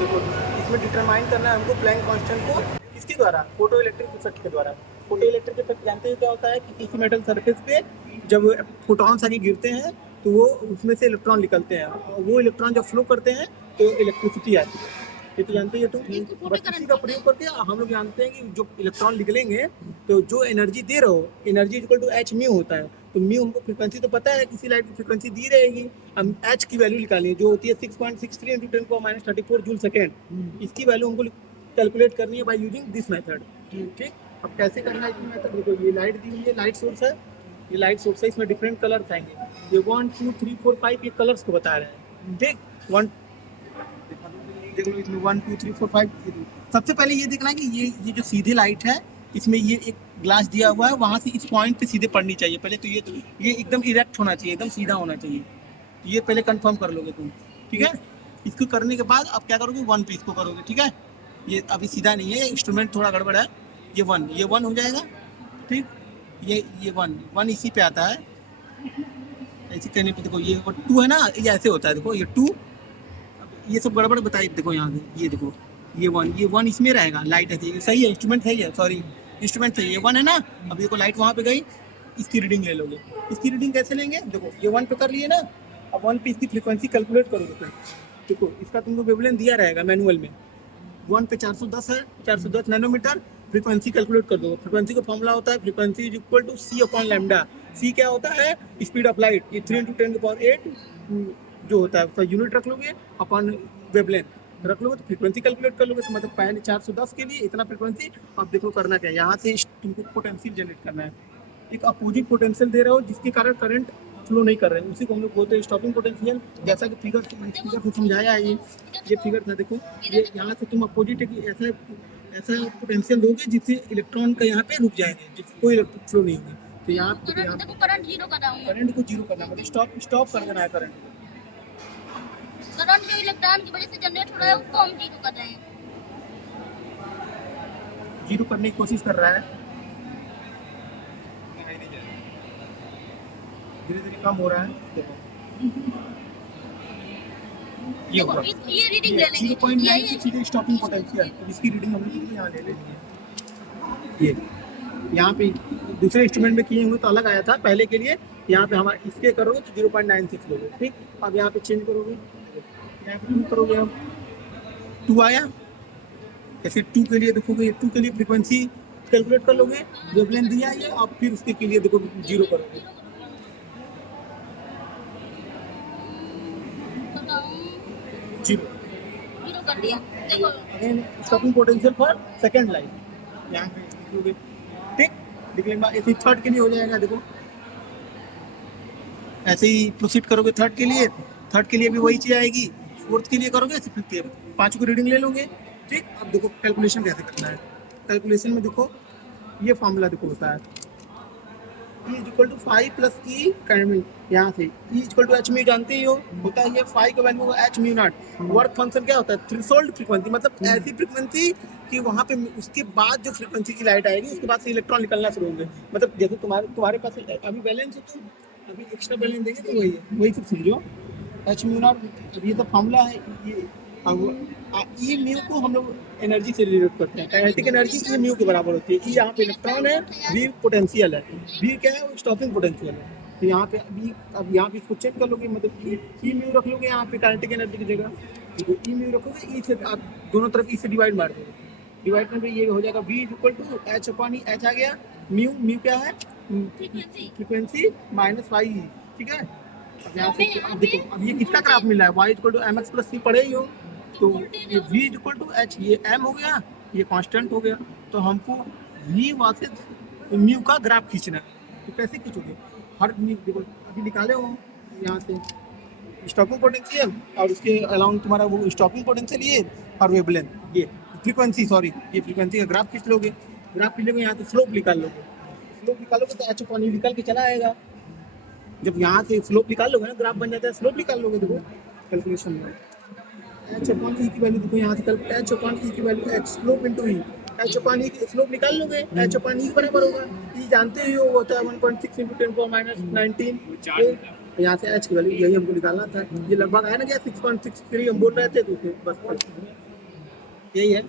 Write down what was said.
देखो इसमें डिटरमाइन करना है हमको प्लैंक कांस्टेंट को किसके द्वारा, फोटो इलेक्ट्रिक इफेक्ट के द्वारा। फोटो इलेक्ट्रिक इफेक्ट जानते हो क्या होता है कि किसी मेटल सरफेस पे जब फोटॉन्स आगे गिरते हैं तो वो उसमें से इलेक्ट्रॉन निकलते हैं और वो इलेक्ट्रॉन जब फ्लो करते हैं तो इलेक्ट्रिसिटी आती है। ये तो जानते ही हो तुम। बस इसी का प्रयोग करके हम लोग जानते हैं कि जो इलेक्ट्रॉन निकलेंगे तो जो एनर्जी दे रहे हो, energy equal to H mu होता है। तो म्यू हमको फ्रीक्वेंसी तो पता है, किसी लाइट की फ्रीक्वेंसी दी रहेगी, हम एच की वैल्यू निकालनी है जो होती है 6.63 × 10⁻34 जूल सेकेंड। इसकी वैल्यू हमको कैलकुलेट करनी है बाय यूजिंग दिस मेथड। ठीक, अब कैसे करना है इसमें मेथड देखो, ये लाइट दी हुई है, लाइट सोर्स है, ये लाइट सोर्स है, इसमें डिफरेंट कलर्स आएंगे। ये 1 2 3 4 5 ये कलर्स को बता रहे हैं। ठीक, वन देख लो इसमें 1 2 3 4 5 ये दो। सबसे पहले ये देखना है कि ये जो सीधी लाइट है इसमें ये एक ग्लास दिया हुआ है, वहां से इस पॉइंट पे सीधे पड़नी चाहिए पहले तो। ये एकदम इरेक्ट होना चाहिए, एकदम सीधा होना चाहिए। तो ये पहले कंफर्म कर लोगे तुम, ठीक है। इसको करने के बाद अब क्या करोगे, 1 पे इसको करोगे, ठीक है। ये अभी सीधा नहीं है, इंस्ट्रूमेंट थोड़ा गड़बड़ है। ये 1 हो जाएगा, ठीक। ये 1 इसी पे आता है, ऐसे करने पे देखो ये 2 है ना, ये ऐसे होता है, देखो ये 2। ये सब गड़बड़ बताइए, देखो यहाँ से ये देखो ये 1 इसमें रहेगा, लाइट है सही है, इंस्ट्रूमेंट सही है, सॉरी इंस्ट्रूमेंट सही है, 1 है ना। अब देखो लाइट वहाँ पे गई, इसकी रीडिंग ले लोगे। इसकी रीडिंग कैसे लेंगे, देखो ये 1 पे कर लिए ना, अब 1 पे इसकी फ्रीक्वेंसी कैलकुलेट करोगे तुम। देखो इसका तुमको वेवलेंथ दिया रहेगा मैनुअल में, 1 पे 410 है, 410 नैनोमीटर। फ्रीक्वेंसी कैलकुलेट कर दो। फ्रीक्वेंसी का फॉर्मूला होता है frequency is equal to c/λ। C क्या होता है, स्पीड ऑफ लाइट। ये 3 × 10⁸ जो होता है उसका यूनिट रख लोगे, अपॉन वेवलेंथ रख लोगे तो फ्रीक्वेंसी कैलकुलेट कर लोगे। तो मतलब पहले 410 के लिए इतना फ्रीक्वेंसी। अब देखो करना क्या है, यहाँ से तुमको पोटेंशियल जनरेट करना है। एक अपोजिट पोटेंशियल दे रहे हो जिसके कारण करंट फ्लो नहीं कर रहे हैं, उसी को हम लोग बोलते हैं स्टॉपिंग पोटेंशियल। जैसा कि फिगर से समझाया है, ये फिगर था, देखो ये यहाँ से तुम अपोजिट ऐसा पोटेंशियल दोगे जिससे इलेक्ट्रॉन का यहाँ पे रुक जाएंगे, जिससे कोई इलेक्ट्रिक फ्लो नहीं होगी। तो यहाँ करंट जीरो करना है, करंट को जीरो करना मतलब स्टॉप कर देना है करंट। करंट जो इलेक्ट्रॉन की वजह से जनरेट हो रहा है उसको हम जीरो कर रहे हैं, जीरो करने की कोशिश कर रहा है, धीरे धीरे कम हो रहा है। देखो ये होगा, ये रीडिंग ले लेंगे, 0.9 स्टॉपिंग पोटेंशियल। इसकी रीडिंग हम लोग यहाँ ले लेंगे। ये यहाँ पे दूसरे इंस्ट्रूमेंट में किए हुए तो अलग आया था पहले के लिए, यहाँ पे हमारे इसके करोगे तो 0.96 लोगे, ठीक। अब यहाँ पे चेंज करोगे, यहाँ पे 2 करोगे, अब 2 आया। ऐसे 2 के लिए देखोगे, 2 के लिए फ्रीक्वेंसी कैलकुलेट कर लोगे, वेवलेंथ दिया ये। अब फिर उसके के लिए देखो 0 करोगे, जीरो कर दिया। देखो again stopping potential for second line यहाँ पे लिखोगे, ठीक। लिखने के बाद ऐसे थर्ड के लिए हो जाएगा। देखो ऐसे ही प्रोसीड करोगे थर्ड के लिए, थर्ड के लिए भी वही चीज आएगी। फोर्थ के लिए करोगे ऐसे, फिफ्थ के 5 को रीडिंग ले लोगे, ठीक। अब देखो कैलकुलेशन कैसे करना है। कैलकुलेशन में देखो ये फॉर्मूला देखो होता है E = 5 + E करंट, यहाँ से E = h म्यू जानते ही हो, होता है ये 5 का value h mu naught. Work function क्या होता है, थ्रेशोल्ड फ्रीक्वेंसी, मतलब ऐसी फ्रीक्वेंसी कि वहाँ पे उसके बाद जो फ्रीक्वेंसी की लाइट आएगी उसके बाद से इलेक्ट्रॉन निकलना शुरू होंगे। मतलब जैसे तुम्हारे पास अभी बैलेंस है, तुम अभी एक्स्ट्रा बैलेंस देंगे तो वही है, वही सब समझो h म्यू नॉट। अब ये तो फॉर्मूला है ये। अब ई म्यू को हम लोग एनर्जी से रिलेट करते हैं, काइनेटिक एनर्जी ई म्यू के बराबर होती है। ई यहाँ पे इलेक्ट्रॉन है, वी पोटेंशियल है, वी क्या है, वो स्टॉपिंग पोटेंशियल है। तो यहाँ पे अभी अब यहाँ पे इसको चेक कर लोगे, मतलब ई म्यू रख लोगे यहाँ पे काइनेटिक एनर्जी की जगह। तो ई म्यू रखोगे, ई से आप दोनों तरफ ई से डिवाइड मार दोगे, डिवाइड करने पे ये हो जाएगा V = h/e। h आ गया, म्यू क्या है, फ्रीक्वेंसी -y, ठीक है। अब यहाँ से अब देखो, अब ये किसका ग्राफ मिल रहा है, y = mx + c पढ़े ही हो। तो ये V = h, ये m हो गया, ये कांस्टेंट हो गया। तो हमको V वर्सेस म्यू का ग्राफ खींचना है। तो कैसे खींचोगे, हर देखो अभी निकाले हो यहाँ से स्टॉपिंग पोटेंशियल और उसके अलाउंग तुम्हारा वो स्टॉपिंग पोटेंशियल ये और वेवलेंथ, ये फ्रीक्वेंसी, सॉरी ये फ्रीक्वेंसी का ग्राफ खींच लोगे। ग्राफ खींच लोगे, यहाँ से स्लोप निकाल लोगे, स्लोप निकालोगे तो h/e निकल के चला आएगा। जब यहाँ से स्लोप निकाल लोगे ना, ग्राफ बन जाता है, स्लोप निकाल लोगे। देखो कैलकुलेशन में h/e की वैल्यू देखो, यहाँ से h/e की वैल्यू h, स्लोप इंटू ई, h/e की स्लोप निकाल लोगे, h/e के बराबर होगा। ई जानते ही हो, होता है 1.6 × 10⁻19। यहाँ से h की वैल्यू यही हमको निकालना था। ये लगभग आया ना क्या, 6.63 हम बोल रहे थे, तो बस यही है